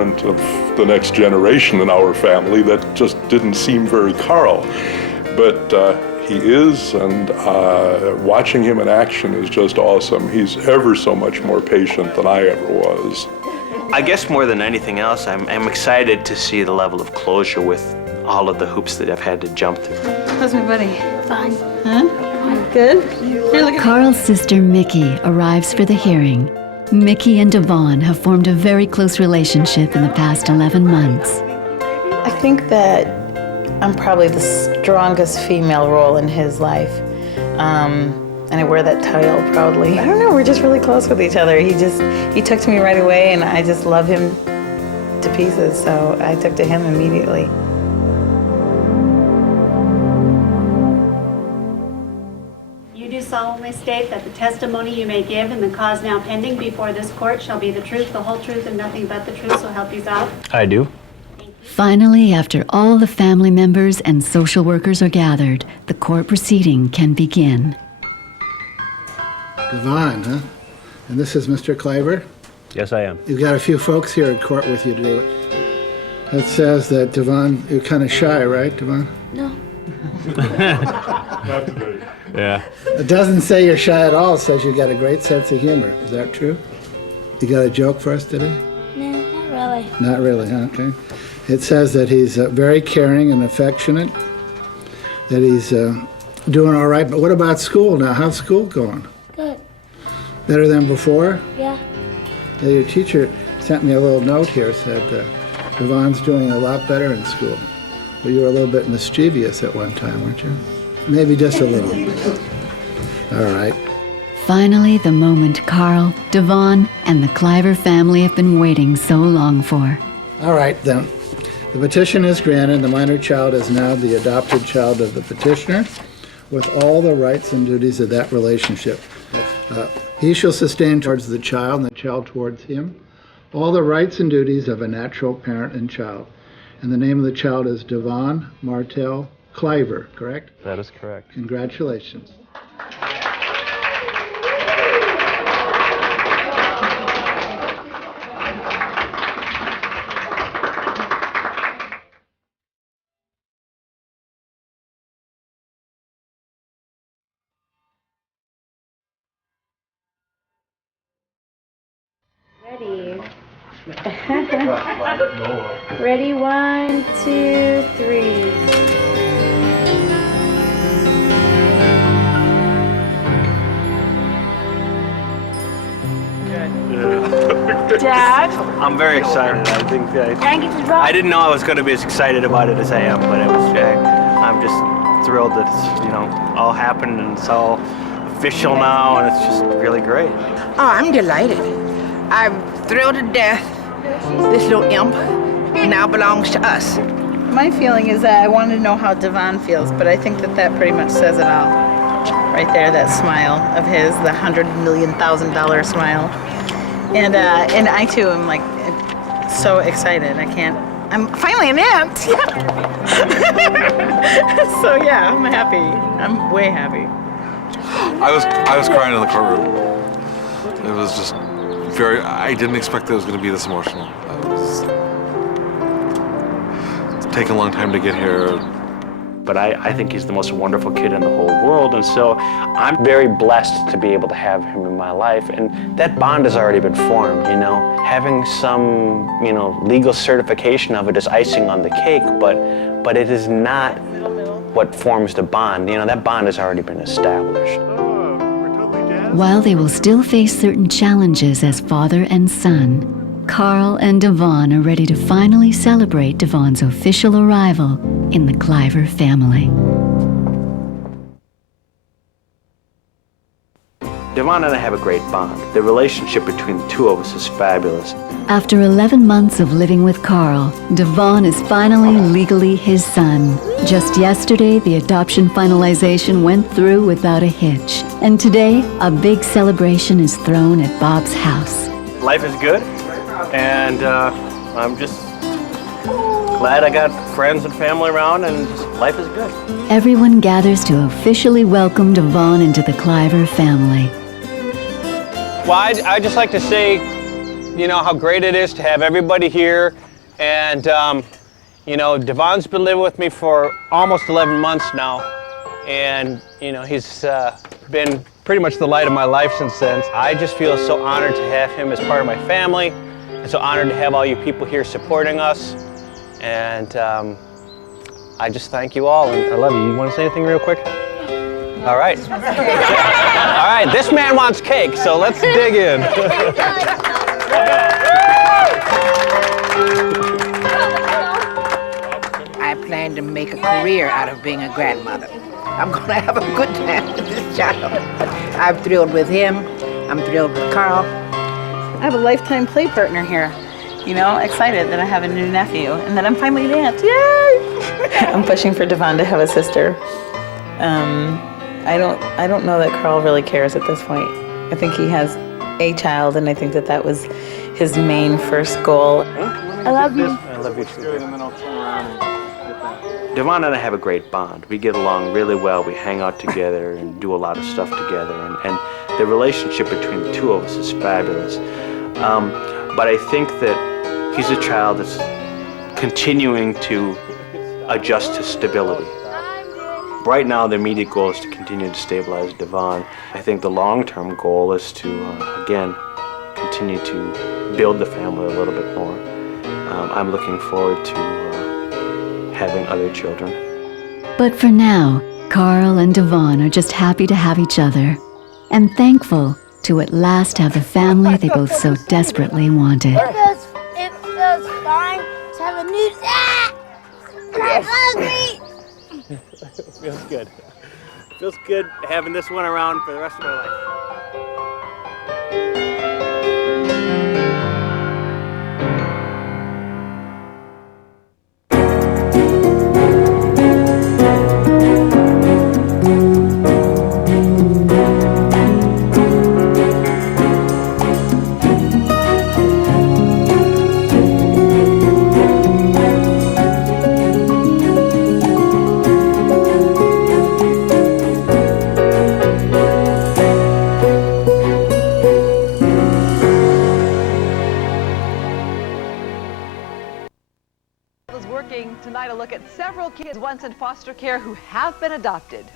parent of the next generation in our family that just didn't seem very Carl. But he is, and watching him in action is just awesome. He's ever so much more patient than I ever was. I guess more than anything else, I'm excited to see the level of closure with all of the hoops that I've had to jump through. How's my buddy? Fine. Huh? Good? Here, look at Carl's sister Mickey arrives for the hearing. Mickey and Devon have formed a very close relationship in the past 11 months. I think that I'm probably the strongest female role in his life. And I wear that title proudly. I don't know, we're just really close with each other. He took to me right away, and I just love him to pieces, so I took to him immediately. You do solemnly state that the testimony you may give in the cause now pending before this court shall be the truth, the whole truth, and nothing but the truth, so help you God? I do. Finally, after all the family members and social workers are gathered, the court proceeding can begin. Devon, huh? And this is Mr. Cliver? Yes, I am. You've got a few folks here in court with you today. It says that, Devon, you're kind of shy, right, Devon? No. Not today. Yeah. It doesn't say you're shy at all. It says you got a great sense of humor. Is that true? You got a joke for us today? No, not really. Not really, huh? Okay. It says that he's very caring and affectionate, that he's doing all right. But what about school now? How's school going? Good. Better than before? Yeah. Your teacher sent me a little note here, said Devon's doing a lot better in school. But you were a little bit mischievous at one time, weren't you? Maybe just a little. All right. Finally, the moment Carl, Devon, and the Cliver family have been waiting so long for. All right, then. The petition is granted. The minor child is now the adopted child of the petitioner with all the rights and duties of that relationship. He shall sustain towards the child and the child towards him all the rights and duties of a natural parent and child. And the name of the child is Devon Martell Cliver, correct? That is correct. Congratulations. Ready. Ready, 1, 2, 3. Dad? I'm very excited. I think I didn't know I was going to be as excited about it as I am, but I'm just thrilled that it's, all happened and it's all official now, and it's just really great. Oh, I'm delighted. I'm thrilled to death. This little imp now belongs to us. My feeling is that I wanted to know how Devon feels, but I think that pretty much says it all. Right there, that smile of his, the $100,000,000 smile. And I too am like so excited. I'm finally an aunt. So yeah, I'm happy. I'm way happy. I was crying in the courtroom. It was just I didn't expect that it was going to be this emotional. It's taken a long time to get here. But I think he's the most wonderful kid in the whole world, and so I'm very blessed to be able to have him in my life, and that bond has already been formed, Having some, legal certification of it is icing on the cake, but it is not what forms the bond. That bond has already been established. While they will still face certain challenges as father and son, Carl and Devon are ready to finally celebrate Devon's official arrival in the Cliver family. Devon and I have a great bond. The relationship between the two of us is fabulous. After 11 months of living with Carl, Devon is finally legally his son. Just yesterday, the adoption finalization went through without a hitch. And today, a big celebration is thrown at Bob's house. Life is good, and I'm just glad I got friends and family around, and life is good. Everyone gathers to officially welcome Devon into the Cliver family. Well, I'd just like to say, you know, how great it is to have everybody here. And, you know, Devon's been living with me for almost 11 months now. And, you know, he's been pretty much the light of my life since then. I just feel so honored to have him as part of my family. And so honored to have all you people here supporting us. And I just thank you all, and I love you. You want to say anything real quick? All right. All right, this man wants cake, so let's dig in. I plan to make a career out of being a grandmother. I'm going to have a good time with this child. I'm thrilled with him. I'm thrilled with Carl. I have a lifetime play partner here. You know, excited that I have a new nephew and that I'm finally an aunt. Yay! I'm pushing for Devon to have a sister. I don't know that Carl really cares at this point. I think he has a child, and I think that that was his main first goal. I love you. I love you too. Devon and I have a great bond. We get along really well. We hang out together and do a lot of stuff together, and the relationship between the two of us is fabulous. But I think that he's a child that's continuing to adjust to stability. Right now, the immediate goal is to continue to stabilize Devon. I think the long-term goal is to, again, continue to build the family a little bit more. I'm looking forward to having other children. But for now, Carl and Devon are just happy to have each other and thankful to at last have the family they both so desperately wanted. It feels fine to have a new dad. I'm hungry. Feels good. Feels good having this one around for the rest of my life. Tonight, a look at several kids once in foster care who have been adopted.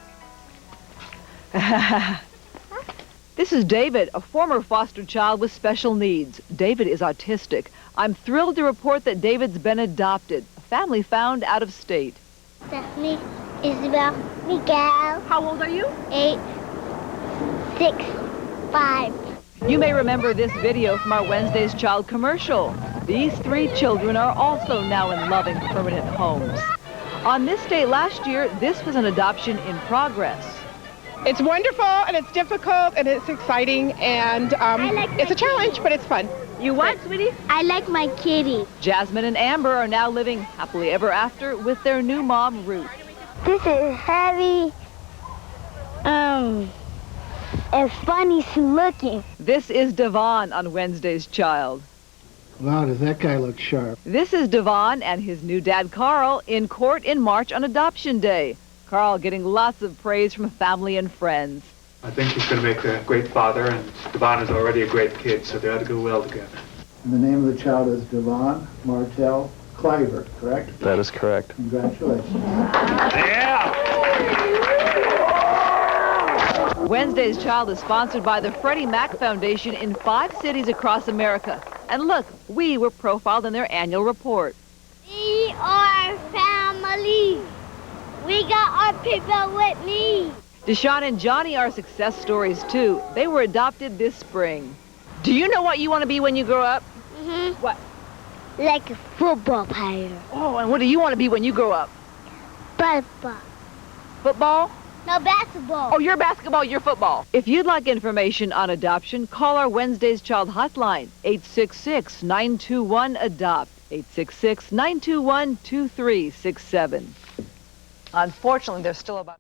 This is David, a former foster child with special needs. David is autistic. I'm thrilled to report that David's been adopted. A family found out of state. Stephanie, Isabel, Miguel. How old are you? 8, 6, 5. You may remember this video from our Wednesday's Child commercial. These 3 children are also now in loving permanent homes. On this day last year, this was an adoption in progress. It's wonderful, and it's difficult, and it's exciting, and it's a challenge, but it's fun. You what, sweetie? I like my kitty. Jasmine and Amber are now living happily ever after with their new mom, Ruth. This is heavy, and funny looking. This is Devon on Wednesday's Child. Wow, does that guy look sharp? This is Devon and his new dad, Carl, in court in March on Adoption Day. Carl getting lots of praise from family and friends. I think he's going to make a great father, and Devon is already a great kid, so they ought to go well together. And the name of the child is Devon Martell Cliver, correct? That is correct. Congratulations. Yeah! Wednesday's Child is sponsored by the Freddie Mac Foundation in 5 cities across America. And look, we were profiled in their annual report. We are family. We got our people with me. Deshaun and Johnny are success stories, too. They were adopted this spring. Do you know what you want to be when you grow up? Mm-hmm. What? Like a football player. Oh, and what do you want to be when you grow up? Football. Football? No, basketball. Oh, you're basketball, you're football. If you'd like information on adoption, call our Wednesday's Child hotline, 866-921-ADOPT, 866-921-2367. Unfortunately, there's still about...